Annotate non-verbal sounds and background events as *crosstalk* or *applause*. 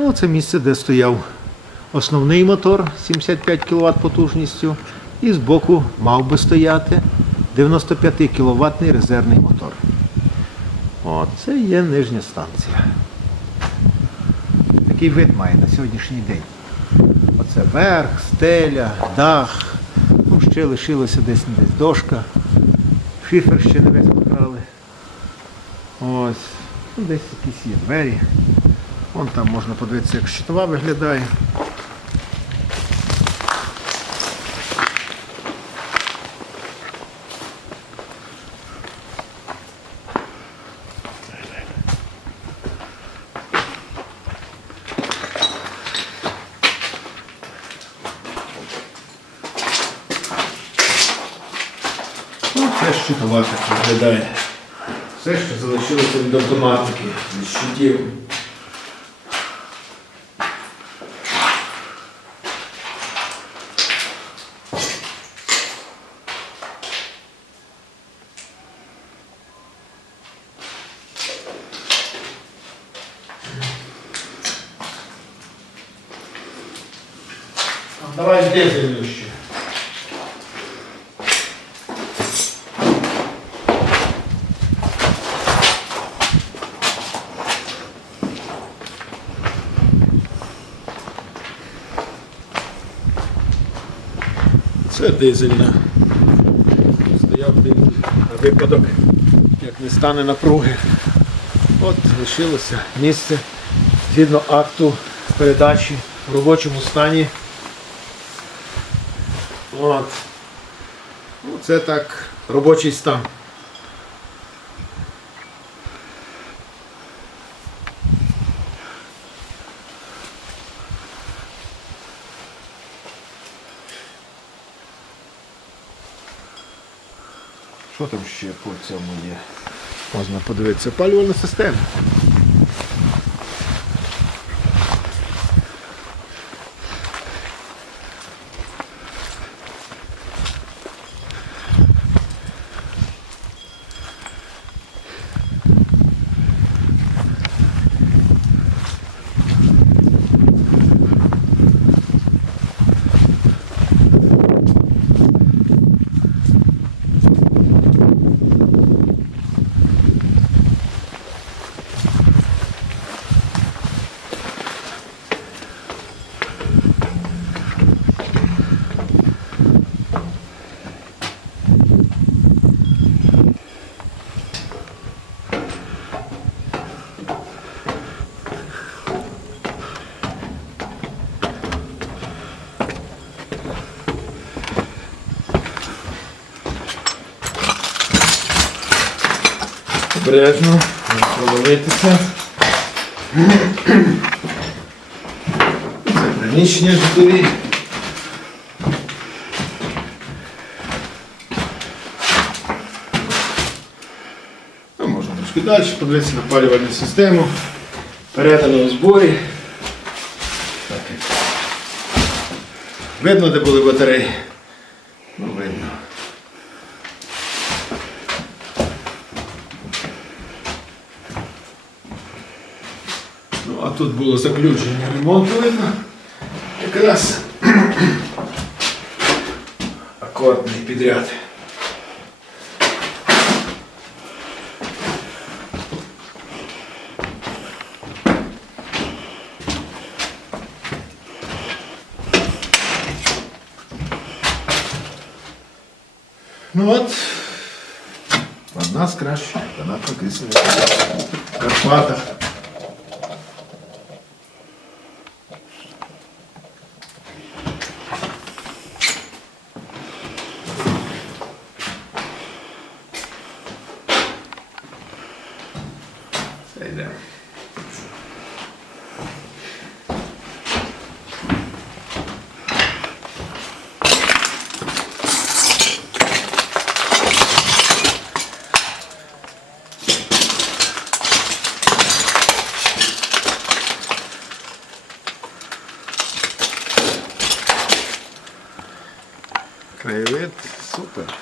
Ну, це місце, де стояв основний мотор 75 кВт потужністю. І збоку мав би стояти 95 кВт резервний мотор. От, це є нижня станція. Такий вид має на сьогоднішній день. Оце верх, стеля, дах. Ну, ще лишилося десь десь дошка. Шифер ще не весь покрали. Ось. Ну, десь якісь є двері. Вон там можна подивитися, як щитова виглядає. Ну, це щитова так виглядає. Все, що залишилося від автоматики, від щитів. Давай дизель ще. Це дизельна. Стояв дизель на випадок, як не стане напруги. От лишилося місце згідно акту передачі в робочому стані. От. Ну, це так робочий стан. Що там ще по цьому є? Можна подивитися. Палювальна система. Обережно, не. Це приміщення житлові. Ну, можна трошки далі подивитися на палювальну систему. Передано в зборі. Видно, де були батареї? Ну, видно. Тут було заключення ремонту видно. Якраз *clears throat* акордний підряд. Ну от, одна з кращих, вона в Карпатах. Це йде. Краєвид супер.